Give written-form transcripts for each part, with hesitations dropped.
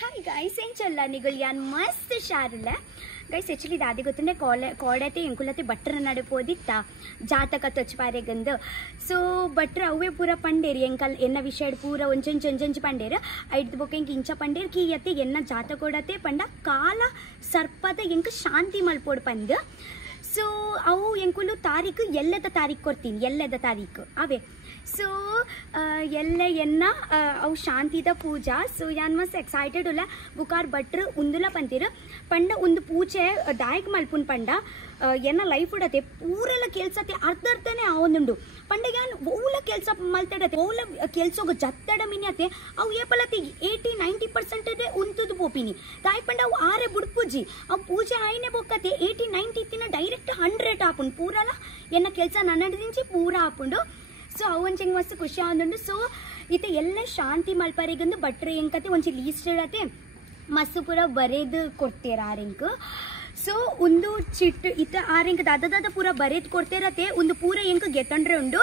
hi guys ఏం చల్లా నిగుల్యాన్ మస్త్ షారుల guys actually दादी गोतुंडे कोडते ಎಂಕುಲತೆ ಬಟ್ರ ನಡಪೋದಿತ್ತ ಜಾತಕ ತೊಚ್ಪಾರೆ ಗಂದ ಸೊ ಬಟ್ರ ಅವೇ ಪೂರ ಪಂಡೇರಿ ಎಂಕಲ್ ಎನ್ನ ವಿಷಯ ಪೂರ ಒಂಚೊಂಚೊಂಚೊಂಚ ಪಂಡೇರ ಐದು ಬೊಕ್ಕ ಇಂಚ ಪಂಡೇರ್ ಕಿ ಯತೆ ಎನ್ನ ಜಾತಕೊಡತೆ ಪಂಡ ಕಾಲ ಸರ್ಪದ ಎಂಕ ಶಾಂತಿ ಮಲ್ಪೋಡ್ ಪಂದ ಸೊ ಅವು ಎಂಕುಲು ತಾರೀಕು ಎಲ್ಲದ ತಾರೀಕು ಕೊಡ್ತೀನಿ ಎಲ್ಲದ ತಾರೀಕು ಅವೇ ಸೊ ಎಲ್ಲ ಎನ್ನ ಅವು ಶಾಂತಿದ ಪೂಜಾ ಸೊ ಯಾನ್ ಮಸ್ತ್ ಎಕ್ಸೈಟೆಡ್ ಉಲ್ಲ ಬುಕಾರ್ ಭಟ್ರು ಉಂದುಲ ಪಂತೀರು ಪಂಡ ಒಂದು ಪೂಜೆ ದಾಯಕ್ ಮಲ್ಪುನ್ ಪಂಡ ಎನ್ನ ಲೈಫ್ ಉಡತೆ ಪೂರೆಲ್ಲ ಕೆಲ್ಸತೆ ಅರ್ಧ ಅರ್ಧನೇ ಆವೊಂದುಂಡು ಪಂಡ ಯಾನ್ ಓಲ ಕೆಲಸ ಮಲ್ತಡತೆ ಓಲ ಕೆಲ್ಸೋಗ ಜತ್ತಡ ಮಿನಿಯತೆ ಅವು ಏಪಲತಿ 80-90% ಉಂತುದು ಪೋಪಿನಿ ದಾಯ್ ಪಂಡ ಅವು ಆರೆ ಬುಡ್ಪುಜಿ ಅವು ಪೂಜೆ ಆಯ್ನೆ ಬೊಕ್ಕತೆ 80-90 ತಿನ್ನ ಡೈರೆಕ್ಟ್ 100 ಆಪುಂಡು ಪೂರಲ ಎನ್ನ ಕೆಲಸ ನನ್ನಡಿದಿಂಚಿ ಪೂರ ಆಪುಂಡು ಸೊ ಅವೊಂಚೆ ಮಸ್ತ್ ಖುಷಿ ಆವೊಂದುಂಡು ಸೊ ಇತ್ತೆ ಎಲ್ಲ ಶಾಂತಿ ಮಲ್ಪರೆಗಂದು ಭಟ್ರು ಎಂಕತೆ ಒಂಚಿ ಲೀಸ್ಟ್ ಇಡತೆ ಮಸ್ತ್ ಪೂರ ಬರೆದು ಕೊಡ್ತೇರ ಆರೆಂಕ್ ಸೊ ಒಂದು ಚಿಟ್ಟು ಇತ್ತ ಆರೆಂಕ್ ದಾದ ಪೂರ ಬರೆದು ಕೊಡ್ತೇರತೆ ಒಂದು ಪೂರ ಎಂಕ್ ಗೆತ್ತಂಡ್ರೆ ಉಂಡು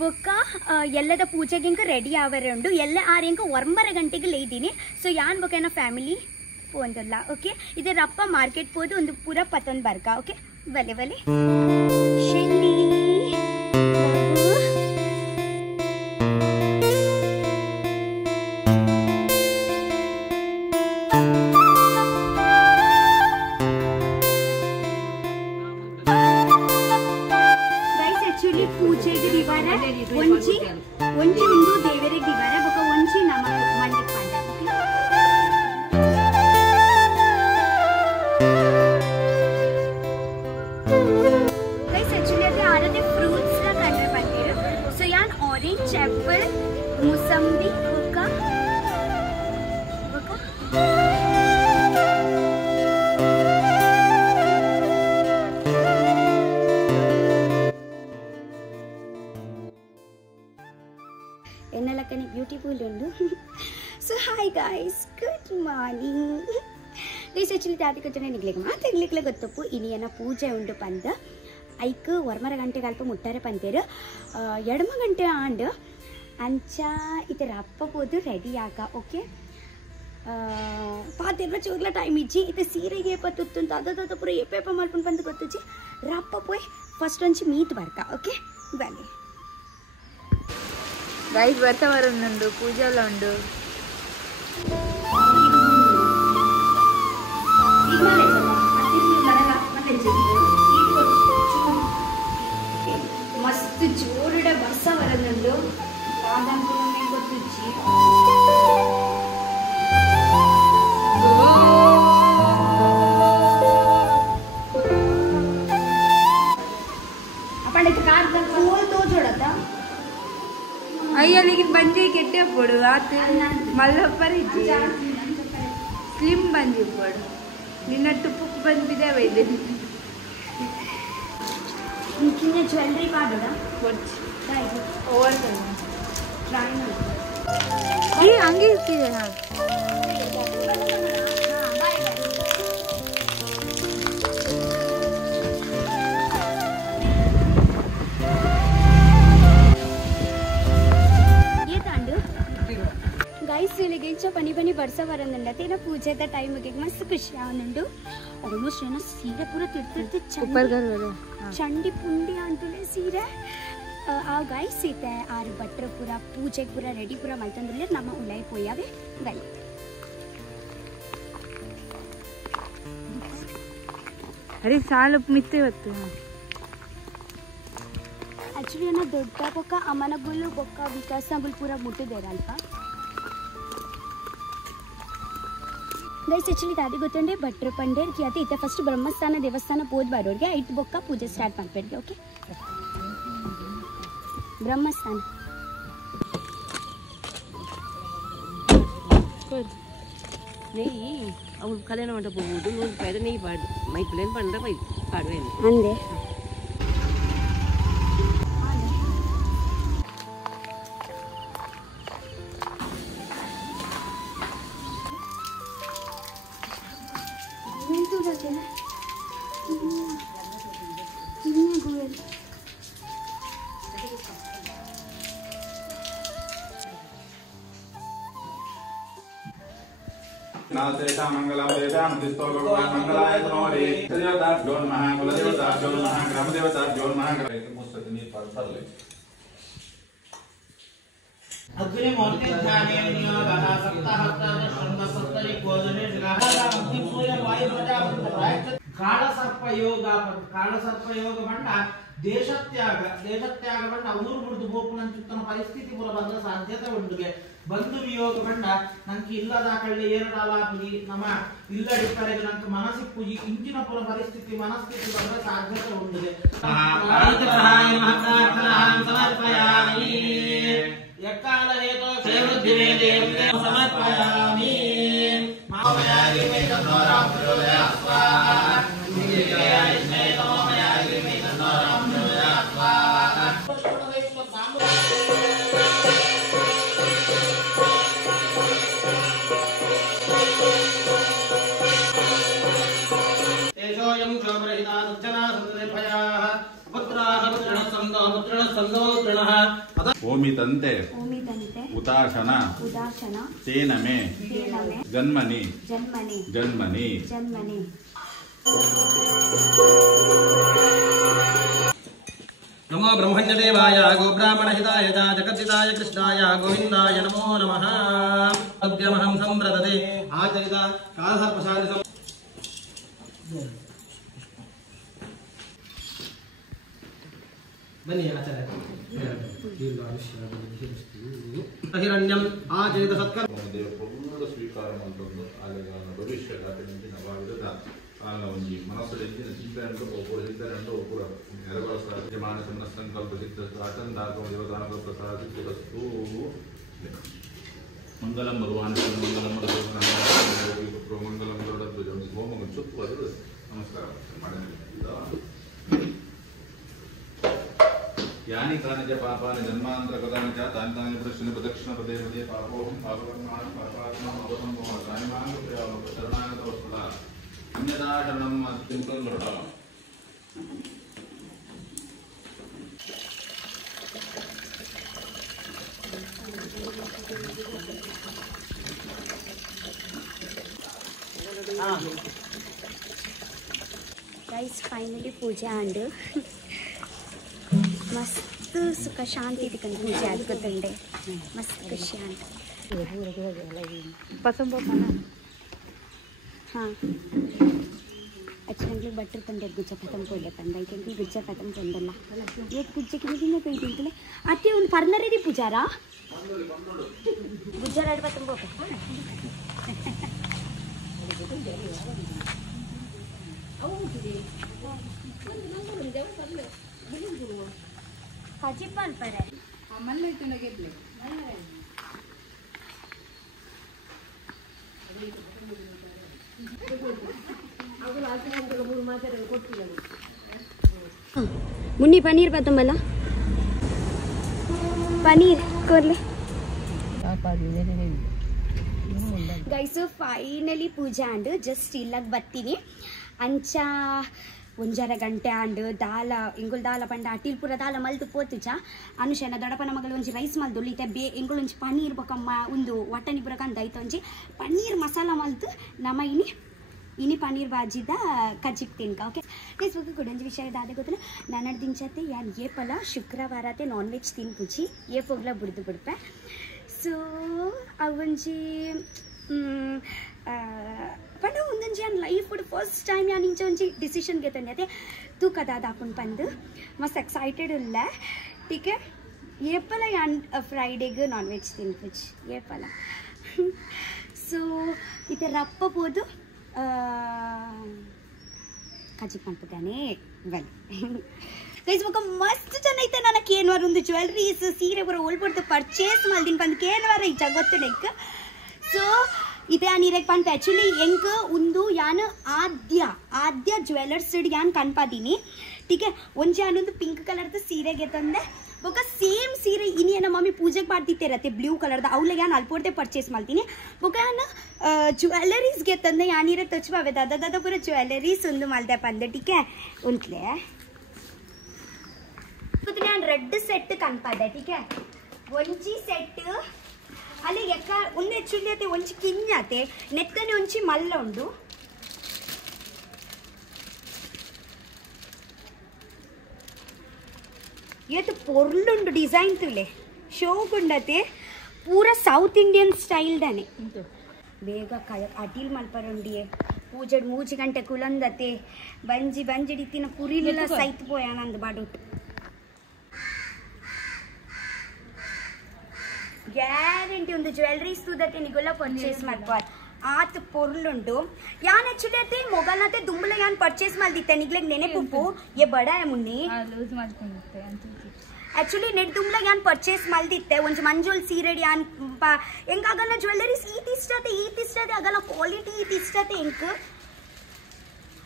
ಬೊಕ್ಕ ಎಲ್ಲದ ಪೂಜೆಗೆ ಎಂಕ ರೆಡಿ ಆವರೆ ಉಂಡು ಎಲ್ಲ ಆರೆಂಕ್ 9 ಗಂಟೆಗೆ ಲೇದೀನಿ ಸೊ ಯಾನ್ ಬೊಕ್ಕ ಏನ ಫ್ಯಾಮಿಲಿ ಪೋಂದಲ್ಲ ಓಕೆ ಇದೆ ರಪ್ಪ ಮಾರ್ಕೆಟ್ ಪೋದು ಒಂದು ಪೂರ ಪತ್ತೊಂದು ಬರ್ಕ ಓಕೆ ಬಲೆ ಬಲೆ ಶೆಲ್ಲಿ पूजेगे दिवारा ಒಂಚಿ ಒಂದು ದೇವರಿಗೆ ದಿವಾರ ಬೊಕ ಒಂಚಿ ನಮ ಮಂಡಪ ಪಂಡ ಗೈಸ್ एक्चुअली ಅದೇ ಆರದೆ ಫ್ರೂಟ್ಸ್ ನ ಕಂಡ್ರೆ ಬಂದಿರು ಸೊ ಯಾನ್ ಆರೆಂಜ್ ಆಪಲ್ ಮುಸಂಬಿ ಬೊಕ ఎన్నలకని బ్యూటిఫుల్ ఉండు so hi guys good morning guys actually ತಾತಿ ಕೊಟ್ಟನೆ ನಿಗ್ಲಿಕ್ಕೆ ಗೊತ್ತಪ್ಪು ಇನಿಯನ ಪೂಜೆ ಉಂಡು ಪಂದ ಐಕ್ 9 ಗಂಟೆಗೆ ಅಲ್ಪ ಮುಟ್ಟಾರೆ ಪಂತೇರು 2 ಗಂಟೆ ಆಂಡ್ ಅಂಚ ಇತರ ಅಪ್ಪ ಪೋದು ರೆಡಿ ಆಗ ಓಕೆ ಪಾತಿರ್ವ ಚೂರ್ಲ ಟೈಮ್ ಇಜ್ಜಿ ಇತ್ತೆ ಸೀರೆಗೆ ಪತ್ತುತ್ತು ಅದ ಪೂರ ಏಪೇಪ ಮಲ್ಪುಂಡು ಪಂದು ಗೊತ್ತಜ್ಜಿ ರಪ್ಪ ಪೋಯ್ ಫಸ್ಟ್ ಒಂಚಿ ಮೀತ್ ಬರ್ಕ ಓಕೆ ಬನ್ನಿ ಗೈಸ್ ಬರ್ತಾ ಬರೋದು ಪೂಜೆ ಎಲ್ಲ ಉಂಡು ಮಸ್ತ್ ಜೋರುಡ ಬರ್ಸ ಬರೋದು ಗೊತ್ತುಜ್ಜಿ ಅಪ್ಪ ಕಾರ್ ತೋ ಜೋಡತ್ತ अय्या लेकिन बंजे केटे पड़ो आत मल्ल पर स्लिम बंजे पड़ो निन्न टुपुक बंद बिदे वैदे निकिने ज्वेलरी पाडोडा कोच गाइस ओवर कर ट्राई ये अंगे इस्तीरे हां ಪನಿ ಪನಿ ಬರ್ಸ ಬರೋದಂಡ ತೇನ ಪೂಜೆದ ಟೈಮಿಗೆ ಮಸ್ತ್ ಖುಷಿ ಆವನುಂಡು ಆಲ್ಮೋಸ್ಟ್ ಏನೋ ಸೀರೆ ಪೂರ ತಿರ್ತಿರ್ತಿ ಚಂಡಿ ಪುಂಡಿ ಅಂತಲೇ ಸೀರೆ ಆ ಗೈಸ್ ಐತೆ ಆರು ಭಟ್ರು ಪೂರ ಪೂಜೆಗೆ ಪೂರ ರೆಡಿ ಪೂರ ಮಲ್ತಂದ್ರೆ ನಮ್ಮ ಉಳ್ಳಾಯಿ ಪೋಯಾವೆ ಗೈ ಅರೆ ಸಾಲು ಮಿತ್ತೆ ಇವತ್ತು ಆಕ್ಚುಲಿ ಏನೋ ದೊಡ್ಡ ಬೊಕ್ಕ ಅಮ್ಮನಗುಳು ಬೊಕ್ಕ ವಿಕಾಸನಗುಳು ಪೂರ ಮುಟ್ಟಿದ್ದೇರ ಅಲ್ಪ ಗೈಸ್ ಆಕ್ಚುಲಿ ದಾದಿ ಗೊತ್ತುಂಡೆ ಭಟ್ರು ಪಂಡೇರ್ ಕಿ ಅತಿ ಇತ್ತೆ ಫಸ್ಟ್ ಬ್ರಹ್ಮಸ್ಥಾನ ದೇವಸ್ಥಾನ ಪೋದ್ ಬರೋರಿಗೆ ಐದು ಬೊಕ್ಕ ಪೂಜೆ ಸ್ಟಾರ್ಟ್ ಮಾಡ್ಬೇಡ್ಗೆ ಓಕೆ ಬ್ರಹ್ಮಸ್ಥಾನ నెయ్యి అవును కళ్యాణ మండపం పోదు నువ్వు పైన నెయ్యి పాడు మైకులేని పండుగ పాడువేమి అందే नासेशा मंगलम देशाम दिस्तो भगवान मंगलाय तनोरे देवताभ्यो नमः कुलदेवताभ्यो नमः ग्रामदेवताभ्यो नमः पुस्तकनी परफरले अग्नि मोर्ते ध्याने नियोगः सप्ताहत्तर शृंगसत्तरि कोजने ग्रहः मुक्ति सूर्य वायु प्रजापति प्रायश्चित कालसर्प योग ಬಂಡ ದೇಶತ್ಯಾಗ ಬಂಡ ಊರು ಬಿಡುದು ಬೋಪುನಂಚಿತ್ತನ ಪರಿಸ್ಥಿತಿ ಪುರ ಬಂದ ಸಾಧ್ಯತೆ ಉಂಡುಗೆ ಬಂಧು ವಿಯೋಗ ಬಂಡ ನಂಗೆ ಇಲ್ಲದ ಕಳ್ಳಿ ಏರಡಾಲಾಪುಜಿ ನಮ್ಮ ಇಲ್ಲಡಿಪ್ಪರೆಗೆ ನಂಗೆ ಮನಸ್ಸಿಪ್ಪುಜಿ ಇಂಚಿನ ಪುರ ಪರಿಸ್ಥಿತಿ ಮನಸ್ಥಿತಿ ಬಂದ ಸಾಧ್ಯತೆ ಉಂಡುಗೆ ಸಮರ್ಪಯಾಮಿ ಯಕಾಲ ಹೇತೋ ಸೇವೃದ್ಧಿಮೇ ದೇವತೆ ಸಮರ್ಪಯಾಮಿ ಮಾವಯಾಗಿ ಮೇ ತನ್ನೋರಾಮ್ ಪ್ರಯೋದಯ ಸ್ವಾಹ ನಿಜಯಾಯ ಮೇ ತನ್ನೋಮಯಾಗಿ ಮೇ ತನ್ನೋರಾಮ್ ಪ್ರಯೋದಯ ಸ್ವಾಹ तेषोऽयं क्षोभरहितानुज्जना सन्तनिर्भयाः पुत्राः पुत्रणः ओमितन्ते उताशना तेन मे जन्मनि नमो ब्रह्मण्यदेवाय गोब्राह्मणहिताय च जगद्दिताय कृष्णाय गोविन्दाय नमो नमः अद्यमहं संव्रतते आचरित कालसर्पशालिसं बन्नी आचार्य हिरण्यम आचरित सत्कर पूर्ण ಸ್ವೀಕಾರ ಮಾಡ್ಕೊಂಡು ಆಲೆಗಾಲ ಭವಿಷ್ಯಗಾತಿ ನಂಚಿನ ಭಾವಿದ ಆಲ ಒಂಜಿ ಮನಸ್ಸಲ್ಲಿ ಚಿಂತನೆಂಡು ಒಬ್ಬರು ಚಿಂತನೆಂಡು ಒಬ್ಬರು ನೆರವೇರಿಸ ಯಜಮಾನ ಸಮನ ಸಂಕಲ್ಪ ಸಿದ್ಧ ಆಟಂದಾಕ ದೇವದಾನ ಪ್ರಸಾದ ಸಿದ್ಧಸ್ತು ಮಂಗಲಂ ಭಗವಾನ್ ಮಂಗಲಂ ಪುತ್ರ ಮಂಗಲಂ ಗರುಡಧ್ವಜ ಹೋಮ ಸುತ್ತುವುದು ನಮಸ್ಕಾರ ಮಾಡಿದ यानि कानि च पापानि जन्मान्तरगतानि च तानि तानि प्रदक्षिणे प्रदक्षिण पदे पदे पापोऽहं पापकर्माणि पापात्मा अवसं मम तानि मां कृपयावः शरणागतवत्सला अन्यथा शरणं मत्किं कल्लुढा Guys, finally पूजा and मस्त सुख शांति तिकन पूजा आगुतुंडे मस्त शांति पसंद होना हाँ अच्छे बटर पंडे गुज्जा खत्म कोडे पंडे क्योंकि गुज्जा खत्म पंडला ये गुज्जे की भी मैं कोई दिंतले आते उन फर्नरे दी पूजारा गुज्जा रेड खत्म हो काजीपाल पर है आम्हाला इथे न घेतले मुन्नी पनीर पातो मला पनीर करले गैस फाइनली पूजा अंड जस्ट इल्लाग बत्तीनि अंच ಒಂಜರ ಗಂಟೆ ಆಂಡ್ ದಾಲ ಎಂಗುಲ್ ದಾಲ ಪಂಡ ಅಟಿಲ್ ಪೂರ ದಾಲ ಮಲ್ತು ಪೋತುಚ ಅನುಷನ ದೊಡಪನ ಮಗಳು ಒಂಜಿ ರೈಸ್ ಮಲ್ತು ಉಳಿತೆ ಬೇ ಎಂಗುಲ್ ಒಂಜಿ ಪನೀರ್ ಬೊಕಮ್ಮ ಒಂದು ವಟ್ಟನಿ ಪೂರ ಕಂದ ಐತ ಒಂಜಿ ಪನೀರ್ ಮಸಾಲ ಮಲ್ತು ನಮ ಇನಿ ಪನೀರ್ ಬಾಜಿದ ಕಜ್ಜಿಕ್ ತಿನ್ಕ ಓಕೆ ಗೈಸ್ ಓಕೆ ಕೊಡೊಂಜಿ ವಿಷಯ ದಾದೆ ಗೊತ್ತಲ್ಲ ನನ್ನ ದಿಂಚತೆ ಯಾನ್ ಏಪಲ ಶುಕ್ರವಾರತೆ ನಾನ್ ವೆಜ್ ತಿನ್ಪುಜಿ ಏ ಪೋಗ್ಲ ಬುಡ್ದು ಬಿಡ್ಪೆ ಸೊ ಅವೊಂಜಿ पण ಒಂದೊಂಜಿ ಯಾನ್ ಲೈಫ್ ಫಸ್ಟ್ ಟೈಮ್ ಯಾನ್ ಇಂಚ ಒಂಜಿ ಡಿಸಿಷನ್ ಗೆತಂದೆ ಅದೇ ತೂಕ ದಾದ ಹಾಕೊಂಡು ಬಂದು ಮಸ್ತ್ ಎಕ್ಸೈಟೆಡ್ ಇಲ್ಲ ಟೀಕೆ ಏಪಲ ಯಾನ್ ಫ್ರೈಡೆಗೆ ನಾನ್ ವೆಜ್ ತಿನ್ಪುಜ್ ಏಪಲ ಸೊ ಇತ್ತೆ ರಪ್ಪ ಪೋದು ಕಜ್ಜಿಕ್ ಮಾಡ್ಬಿಟ್ಟಾನೆ ವೆಲ್ ಗೈಸ್ ఒక ಮಸ್ತ್ ಚೆನ್ನ ಐತೆ ನನ್ನ ಕೇನ್ವಾರ ಒಂದು ಜ್ಯುವೆಲ್ರೀಸ್ ಸೀರೆ ಪೂರ ಓಲ್ಪಡ್ದು ಪರ್ಚೇಸ್ ಮಲ್ದಿನ ಬಂದು ಕೇನ್ವಾರ ಈ ಜಗತ್ತು ನೆಕ್ ಸೊ इथे आनी पण एक्चुअली ಎಂಕ್ ಒಂದು ಯಾನ್ ಆದ್ಯ ಜ್ಯುವೆಲರ್ಸ್ ಯಾನ್ ಕನ್ಪಾದೀನಿ ठीक है ಒಂಜಿ ಯಾನೊಂದು ಪಿಂಕ್ ಕಲರ್ ದ ಸೀರೆಗೆ ತಂದೆ ಬೊಕ ಸೇಮ್ ಸೀರೆ ಇನಿ ನಮ್ಮ ಮಮ್ಮಿ ಪೂಜೆಗೆ ಮಾಡ್ತಿತ್ತೇರತ್ತೆ ಬ್ಲೂ ಕಲರ್ ದ ಅವಳಿಗೆ ಯಾನ್ ಅಲ್ಪೋರ್ದೆ ಪರ್ಚೇಸ್ ಮಾಡ್ತೀನಿ ಬೊಕ ಯಾನ್ ಜ್ಯುವೆಲರೀಸ್ ಗೆ ತಂದೆ ಯಾನಿರೆ ತಚ್ಬಾವೆ ದಾದ ಪೂರ ಜ್ಯುವೆಲರೀಸ್ ಒಂದು ಮಲ್ದೆ ಪಂದೆ ठीक है ಉಂಟ್ಲೆ ನಾನು ರೆಡ್ ಸೆಟ್ ಕನ್ಪಾದೆ ठीक है ಒಂಜಿ ಸೆಟ್ ಅಲ್ಲಿ ಎಕ್ಕ ಒಂದೇ ಚುಲಿಯತೆ ಒಂಚಿ ಕಿನ್ನತೆ ನೆತ್ತನೆ ಒಂಚಿ ಮಲ್ಲ ಉಂಡು ಇವತ್ತು ಪೊರ್ಲುಂಡು ಡಿಸೈನ್ ತುಲೆ ಶೋಗುಂಡತೆ ಪೂರ ಸೌತ್ ಇಂಡಿಯನ್ ಸ್ಟೈಲ್ ದಾನೆ ಬೇಗ ಅಡಿಲ್ ಮಲ್ಪರುಂಡಿಯೇ ಪೂಜೆ 3 ಗಂಟೆ ಕುಲಂದತೆ ಬಂಜಿಡಿತಿನ ಪುರಿಲೆಲ್ಲ ಸೈತ್ ಪೋಯಾನಂದು ಬಾಡುಟ್ಟು ಗ್ಯಾರಂಟಿ ಒಂದು ಜ್ಯುವೆಲ್ರೀಸ್ ತೂದತೆ ನಿಗುಲ್ಲ ಪರ್ಚೇಸ್ ಮಾಡ್ಕೋರ್ ಆತ್ ಪೊರ್ಲುಂಡು ಯಾನ್ ಆಕ್ಚುಲಿ ಅತ್ತೆ ಮೊಗಲ್ನತೆ ದುಂಬಲ ಯಾನ್ ಪರ್ಚೇಸ್ ಮಾಡ್ದಿತ್ತೆ ನಿಗ್ಲೆಗ್ ನೆನೆಪುಪ್ಪು ಏ ಬಡ ಮುನ್ನಿ ಲೂಸ್ ಮಾಡ್ಕೊಂಡಿತ್ತೆ ಅಂತ ಆಕ್ಚುಲಿ ನೆಟ್ ದುಂಬಲ ಯಾನ್ ಪರ್ಚೇಸ್ ಮಾಡ್ದಿತ್ತೆ ಒಂಚ ಮಂಜೋಲ್ ಸೀರೆಡಿ ಯಾನ್ ಹೆಂಗಾಗಲ್ಲ ಜ್ಯುವೆಲ್ಲರೀಸ್ ಈತಿಷ್ಟತೆ ಆಗಲ್ಲ ಕ್ವಾಲಿಟಿ ಈತಿಷ್ಟತೆ ಹೆಂಗ್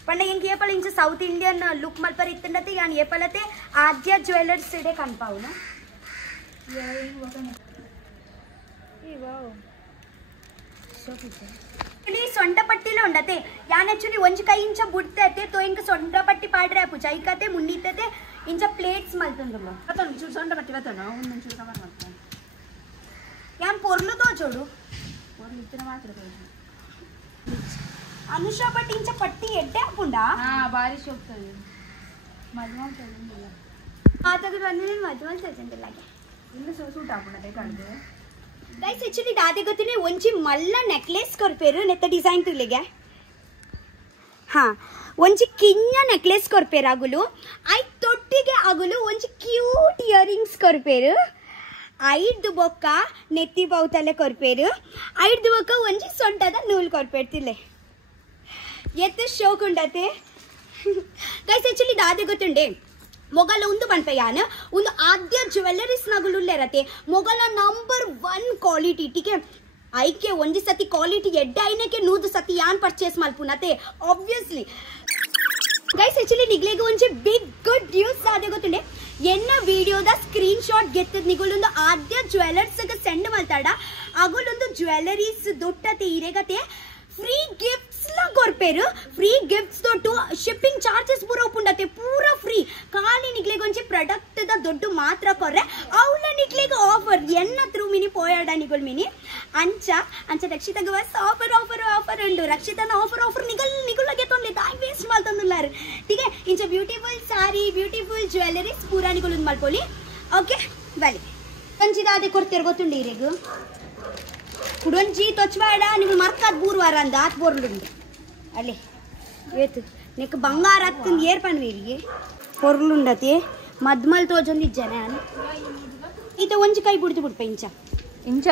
ಪಂಡ ಹೆಂಗ್ ಏಪಲ ಇಂಚ ಸೌತ್ ಇಂಡಿಯನ್ ಲುಕ್ ಮಲ್ಪರ್ ಇತ್ತಂಡತೆ ಯಾನ್ ಏಪಲತೆ ಆದ್ಯ ಜ್ಯುವೆಲ್ಲರ್ಸ್ ಇಡೆ ಕನ್ಪಾವುನ ಸೊಂಟ ಪಟ್ಟಿಲ ಉಂಡತೆ ಯಾನ್ ಆಕ್ಚುಲಿ ಒಂಜಿ ಕೈ ಇಂಚ ಬುಡ್ತತೆ ತೋ ಇಂಕ ಸೊಂಟ ಪಟ್ಟಿ ಪಾಡ್ರೆ ಆಪು ಚೈಕತೆ ಮುನ್ನಿತ್ತತೆ ಇಂಚ ಪ್ಲೇಟ್ಸ್ ಮಲ್ತುಂದುಲ್ಲ ಅತನು ಚೂರು ಸೊಂಟ ಪಟ್ಟಿ ಬತ್ತನು ಒಂದೊಂದು ಕವರ್ ಮಾಡ್ತಾನೆ ಯಾನ್ ಪೊರ್ಲು ತೋಚೋಡು ಒಂದು ಇತ್ತಿನ ಮಾತ್ರ ತೋರಿಸಿ ಅನುಷಾ ಪಟ್ಟಿ ಇಂಚ ಪಟ್ಟಿ ಎಡ್ಡೆ ಹಾಕುಂಡಾ ಭಾರಿ ಹೋಗ್ತದೆ ಮದುವೆ ತಗೊಂಡಿಲ್ಲ ಆತಗರು ಅಂದ್ರೆ ಮದುವೆ ತಗೊಂಡಿಲ್ಲ ಇನ್ನು ಸೂಟ್ ಹಾಕೊಂಡೆ ಕಳ್ದು ಗೈಸ್ ಆಕ್ಚುಲಿ ದಾದೆ ಗೊತ್ತಿನೇ ಒಂಚಿ ಮಲ್ಲ ನೆಕ್ಲೆಸ್ ಕೊರ್ಪೇರು ನೆತ್ತ ಡಿಸೈನ್ ತುಲಿಗೆ ಹಾ ಒಂಚಿ ಕಿನ್ನ ನೆಕ್ಲೆಸ್ ಕೊರ್ಪೇರು ಅಗುಲು ಐ ತೊಟ್ಟಿಗೆ ಅಗುಲು ಒಂಚಿ ಕ್ಯೂಟ್ ಇಯರಿಂಗ್ಸ್ ಕೊರ್ಪೇರು ಐದು ಬೊಕ್ಕ ನೆತ್ತಿ ಬೌತಲೆ ಕೊರ್ಪೇರು ಐದು ಬೊಕ್ಕ ಒಂಚಿ ಸೊಂಟದ ನೂಲ್ ಕೊರ್ಪೇರ್ತಿಲ್ಲೆ ಎತ್ತು ಶೋಕ್ ಉಂಡತೆ ಗೈಸ್ ಆಕ್ಚುಲಿ ದಾದೆ ಗೊತ್ತುಂಡೆ ಮೊಗಲ ಒಂದು ಪನ್ಪೆಯಾನ ಒಂದು ಆದ್ಯ ಜ್ಯುವೆಲ್ಲರೀಸ್ ನಗುಲುಲ್ಲೆರತೆ ಮೊಗಲ ನಂಬರ್ 1 ಕ್ವಾಲಿಟಿ ಟೀಕೆ ಐಕೆ ಒಂಜಿ ಸತಿ ಕ್ವಾಲಿಟಿ ಎಡ್ಡ ಐನಕ್ಕೆ 100 ಸತಿ ಯಾನ್ ಪರ್ಚೇಸ್ ಮಲ್ಪುನತೆ ಆಬ್ವಿಯಸ್ಲಿ ಗೈಸ್ ಆಕ್ಚುಲಿ ನಿಗ್ಲೆಗೆ ಒಂಚೆ ಬಿಗ್ ಗುಡ್ ನ್ಯೂಸ್ ಆದೆ ಗೊತ್ತುಂಡೆ ಎನ್ನ ವಿಡಿಯೋದ ಸ್ಕ್ರೀನ್ ಶಾಟ್ ಗೆತ್ತದ ನಿಗುಲೊಂದು ಆದ್ಯ ಜ್ಯುವೆಲ್ಲರ್ಸ್ ಸೆಂಡ್ ಮಾಡ್ತಾಡ ಅಗುಲೊಂದು ಜ್ಯುವೆಲ್ಲರೀಸ್ ದೊಟ್ಟತೆ ಇರೆಗತೆ ಫ್ರೀ ಗಿಫ್ಟ್ಸ್ ಲ ಕೊರ್ಪೇರು ಫ್ರೀ ಗಿಫ್ಟ್ಸ್ ದೊಟ್ಟು ಶಿಪ್ಪಿಂಗ್ ಚಾರ್ಜಸ್ ಪೂರ ಉಪ್ಪುಂಡತೆ ಪೂರ ಫ್ರೀ ಖಾಲಿ ನಿಗ್ಲೆಗೆ ಒಂಚೆ ಪ್ರಾಡಕ್ಟ್ ದ ದೊಡ್ಡ ಮಾತ್ರ ಕೊರ್ರೆ ಅವಳ ನಿಗ್ಲೆಗೆ ಆಫರ್ ಎನ್ನ ತ್ರೂ ಮಿನಿ ಪೋಯಾಡ ನಿಗುಲ್ ಮಿನಿ ಅಂಚ ರಕ್ಷಿತ ಗವಸ್ ಆಫರ್ ಉಂಡು ರಕ್ಷಿತನ ಆಫರ್ ನಿಗುಲಗೆ ತೊಂದ್ರೆ ಟೈಮ್ ವೇಸ್ಟ್ ಮಾಡ್ತಂದುಲ್ಲಾರು ಟೀಕೆ ಇಂಚ ಬ್ಯೂಟಿಫುಲ್ ಸಾರಿ ಬ್ಯೂಟಿಫುಲ್ ಜ್ಯುವೆಲ್ಲರೀಸ್ ಪೂರ ನಿಗುಲ್ ಮಲ್ಪೊಲಿ ಓಕೆ ಬಲಿ ಕಂಚಿದಾದೆ ಕೊಡ್ತೇರು ಗೊತ್ತುಂಡು ಇರೆಗು ಕುಡೊಂಜಿ ತೊಚ್ವಾಡ ನೀವು ಮರ್ಕಾದ್ ಬೂರ್ವಾರ ಅಂದ ಆತ್ ಬೋರ್ಲುಂಡು ಅಲ್ಲಿ ಏತು ನೆಕ್ ಬಂಗಾರ ಹತ್ತಂದು ಏರ್ಪಣ್ವೀರಿಗೆ ಪೊರ್ಲುಂಡತಿ ಮದ್ಮಲ್ ತೋಜೊಂದು ಇಜ್ಜನೆ ಈತ ಒಂಜಿ ಕೈ ಬಿಡ್ತು ಬಿಡ್ಪ ಇಂಚ ಇಂಚ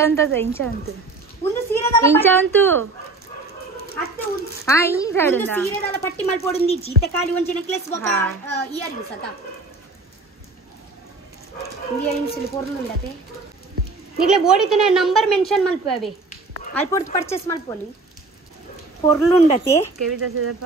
ಒಂದು ಸೀರೆದ ಇಂಚ ಅಂತೂ ಅತ್ತೆ ಇಂಚ ಒಂದು ಸೀರೆದ ಪಟ್ಟಿ ಮಲ್ಪೊಡುಂದು ಇಜ್ಜಿ ಈತ ಖಾಲಿ ಒಂಜಿ ನೆಕ್ಲೆಸ್ ಬೊಕ ಇಯರಿಂಗ್ಸ್ ಅತ ಇಯರಿಂಗ್ಸ್ ಪೊರ್ಲುಂಡತೆ ನಿಗ್ಲೆ ಬೋಡಿತನೆ ನಂಬರ್ ಮೆನ್ಷನ್ ಮಲ್ಪವೆ ಅಲ್ಪೊರ್ದು ಪರ್ಚೇಸ್ ಮಲ್ಪೊಲಿ ಪೊರ್ಲುಂಡತೆ ಕೆವಿದ ಸದಪ್ಪ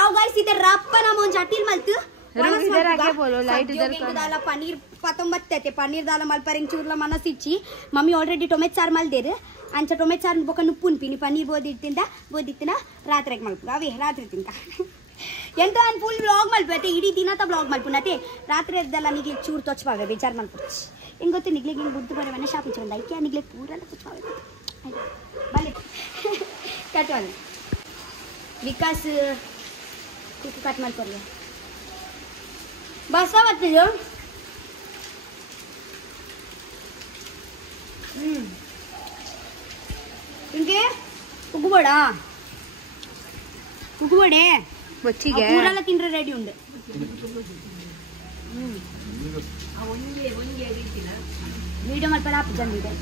ಆವ್ ಗೈಸ್ ಇದರ ರಪ್ಪ ನಮ್ಮ ಒಂಜ ಅಟಿಲ್ ಮಲ್ತು इधर आके बोलो लाइट इधर कर दाल पनीर पतोंबत्ते पनीर दाल मलपरिंग चूरला मनसिच्ची मम्मी ऑलरेडी टೊಮೆಟೊ ಸಾರು ಮಲ್ದೇರೆ ಅಂಚ ಟೊಮೆಟೊ ಸಾರು ಬೊಕ ನುಪ್ಪುನ್ ಪಿನಿ ಪನೀರ್ ಬೋದಿತ್ತಿನ ರಾತ್ರಿಗೆ ಮಲ್ಪು ಅವೇ ರಾತ್ರಿ ತಿಂತ ಎಂತ ನಾನು ಫುಲ್ ವ್ಲಾಗ್ ಮಲ್ಪತ್ತೆ ಇಡೀ ದಿನ ತ ವ್ಲಾಗ್ ಮಲ್ಪುನತೆ ರಾತ್ರಿ ಎದ್ದಲ್ಲ ನಿಗ್ಲಿ ಚೂರು ತೊಚ್ಪಾವೆ ಬೇಜಾರು ಮಲ್ಪುಚ್ಚಿ ಹೆಂಗ್ ಗೊತ್ತು ನಿಗ್ಲಿಗೆ ಹಿಂಗೆ ಬುಡ್ದು ಬರೋ ಮನೆ ಶಾಪ್ ಚಂದ ಐಕೆ ನಿಗ್ಲೆ ಪೂರೆಲ್ಲ ತೊಚ್ಪಾವೆ ಬಲೆ ಕಟ್ವಲ್ಲ ವಿಕಾಸ್ ಕುಕ್ಕು ಕಟ್ ಮಾಡ್ಕೊಡ್ಲಿ ಬಸ್ ಬರ್ತಿದ್ದು ಹಿಂಗೆ ಉಗ್ಬೋಡ ಉಗ್ಬೋಡೆ ಬೊಚ್ಚಿಗೆ ಊರೆಲ್ಲ ತಿಂದ್ರೆ ರೆಡಿ ಉಂಡು ವಿಡಿಯೋ ಮಾಡ್ತಾರೆ ಆಪ್ ಜಂದಿದೆ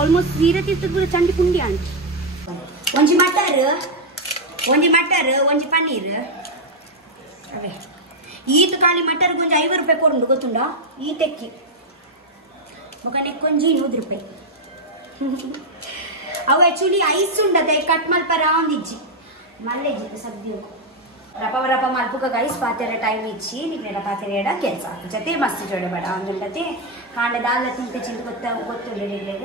ಆಲ್ಮೋಸ್ಟ್ ಸೀರೆ ತಿರ್ತಿದ್ರು ಚಂಡಿ ಕುಂಡಿ ಅಂತ ಒಂಜಿ ಮಟರ್ ಒಂಜಿ ಪನ್ನೀರ್ ಅವೇ ಈತ ಖಾಲಿ ಮಟರ್ ಗೊಂಜಿ 50 ರೂಪಾಯಿ ಕೊಡುಂಡು ಗೊತ್ತುಂಡ ಈ ತೆಕ್ಕಿ ಮುಖನೆ ಕೊಂಜಿ 100 ರೂಪಾಯಿ ಅವು ಆಕ್ಚುಲಿ ಐಸ್ ಉಂಡದೆ ಕಟ್ ಮಲ್ಪರ ಒಂದಿಜ್ಜಿ ಮಲ್ಲೆಜ್ಜಿ ಸದ್ಯ ರಪ ಮಲ್ಪುಗ ಗೈಸ್ ಪಾತೆರ ಟೈಮ್ ಇಚ್ಚಿ ನಿಗ್ನೆಲ್ಲ ಪಾತೆರ ಕೆಲಸ ಜೊತೆ ಮಸ್ತ್ ಜೋಡೆ ಬೇಡ ಒಂದುಂಡತೆ ಕಾಂಡ ದಾಲ ತಿಂತೆ ಚಿಂತ ಗೊತ್ತುಂಡೆ ನಿಗ್ಲೆಗ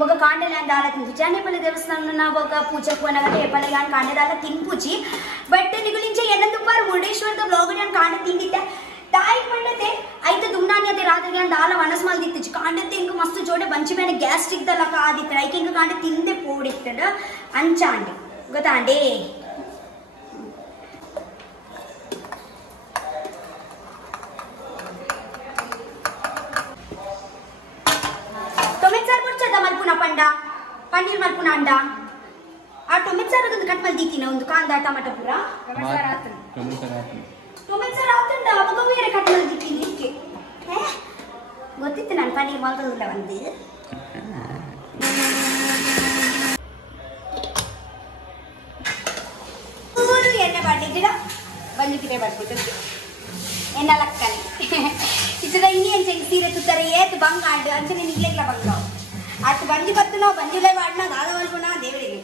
ఒక కాండెలాంటి ఆల తింపు జనేపల్లి దేవస్థానంలో ఒక పూజకు అనగా ఏపల్లి కానీ కాండెలాల తింపుచి బట్ నిగులించే ఎన్నందుపారు మురుడేశ్వరతో బ్లాగ్ అని కాండ తిండితే दायक मंडते అయితే దుమ్నాన్యతే రాత్రి అని దాల వనస్మాల్ దిత్తిచి కాండతే ఇంక మస్తు చూడే మంచిమైన గ్యాస్ట్రిక్ దల కాదిత్తడు ఐకి ఇంక కాండ తిందే పోడిత్తడు అంచా అండి గొత్తా అండి ಟೊಮೆಟೊ ಸಾರು ಕೊಡ್ಚದ ಮಲ್ಪುನ ಪಂಡ ಪನ್ನೀರ್ ಮಲ್ಪುನ ಅಂಡ ಆ ಟೊಮೆಟೊ ಸಾರು ಒಂದು ಕಟ್ ಮಲ್ ದೀತಿನ ಒಂದು ಕಾಂದ ಟೊಮೆಟೊ ಪೂರ ಟೊಮೆಟೊ ಸಾರು ಆತನ ಟೊಮೆಟೊ ಸಾರು ಆತಂಡ ಅವಾಗ ಬೇರೆ ಕಟ್ ಮಲ್ ದೀತಿನಿ ಇದಕ್ಕೆ ಗೊತ್ತಿತ್ತು ನಾನು ಪನ್ನೀರ್ ಮಲ್ಕೋದಿಲ್ಲ ಒಂದು ಊರು ಎಣ್ಣೆ ಬಾಡಿದ್ದೀರ ಬಂದಿಟ್ಟಿಗೆ ಬಾಡ್ಬಿಟ್ಟು ಎಣ್ಣೆ ಲಕ್ಕಲಿ ಇತರ ಇನ್ನೇನು ಚೆಂಗಿ ಸೀರೆ ತುತ್ತಾರೆ ಏತು ಬಂಗ ಆಡು ಅಂಚನೆ ನಿಗ್ಲೆಗ್ಲ ಬಂಗಾವು ಅಷ್ಟು ಬಂದಿ ಬತ್ತು ನಾವು ಬಂದಿಲ್ಲ ಬಾಡ್ನ ದಾದ ಮಲ್ಪುಣ ದೇವರಿಗೆ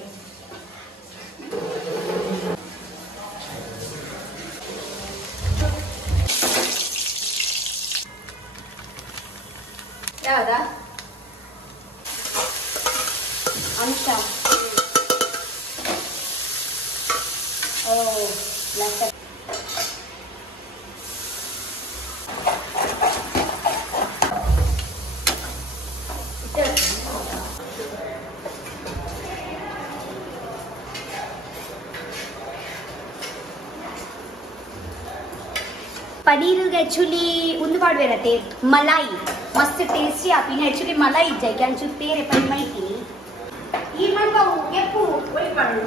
ಯಾವ್ದಾ ಅಂಶ ಓ ಲಕ್ಕ पनीर एक्चुअली उंदपाडू इरते मलाई मस्त टेस्टी आपिन एक्चुअली मलाई जाय की अंचू तेरे पण माहिती ಈ ಮಾಡ್ಬಾವು ಎಪ್ಪು ವೇಟ್ ಮಾಡು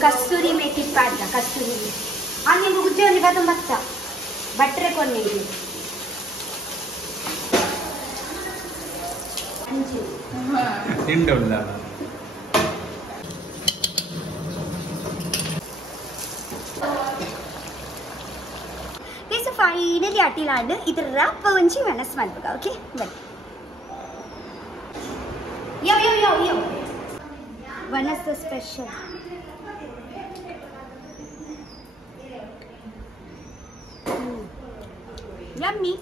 कस्तूरी मेथी पाड्ड कस्तूरी आगे गुज्जे ಒಂದು ಬಾತು ಮತ್ತ ಬಟ್ರೆ ಕೊನ್ನಿಗೆ ತಿಂಡಿ ಉಂಡ कैसे फाइनली आटिलांड इधर रप वंची मनस मल्पगा okay but yo yo yo yo वनस द स्पेशल यम्मी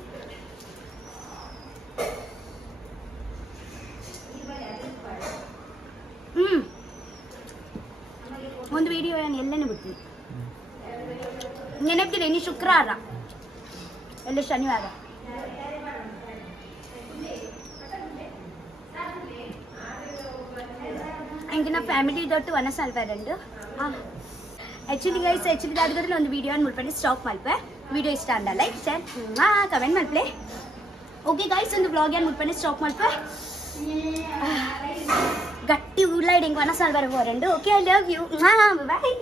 ಒಂದು ವಿಡಿಯೋ ನಾನು ಎಲ್ಲನೇ ಬಿಡ್ತೀನಿ ನೆನಪಿದೆ ಇನ್ನು ಶುಕ್ರವಾರ ಎಲ್ಲ ಶನಿವಾರ ಇಂಕಿನ ಫ್ಯಾಮಿಲಿ ದೊಟ್ಟು ವನಸ್ ಅಲ್ವಾರಂಡು ಆ್ಯಕ್ಚುಲಿ ಗೈಸ್ ಆ್ಯಕ್ಚುಲಿ ದಾಡ್ಗದಲ್ಲಿ ಒಂದು ವಿಡಿಯೋ ಮುಲ್ಪಂಡು ಸ್ಟಾಪ್ ಮಲ್ಪೆ ವಿಡಿಯೋ ಇಷ್ಟ ಅಂದ ಲೈಕ್ ಶೇರ್ ಕಮೆಂಟ್ ಮಲ್ಪೆ ಓಕೆ ಗೈಸ್ ಒಂದು ವ್ಲಾಗ್ ಏನು ಮುಲ್ಪಂಡು ಸ್ಟಾಪ್ ಮಲ್ಪೆ ಗಟ್ಟಿ ಉಳ್ಳಾಡಿ ಹಿಂಗೆ ವನಸ್ ಅಲ್ವಾರ ಹೋರಂಡು okay I love you bye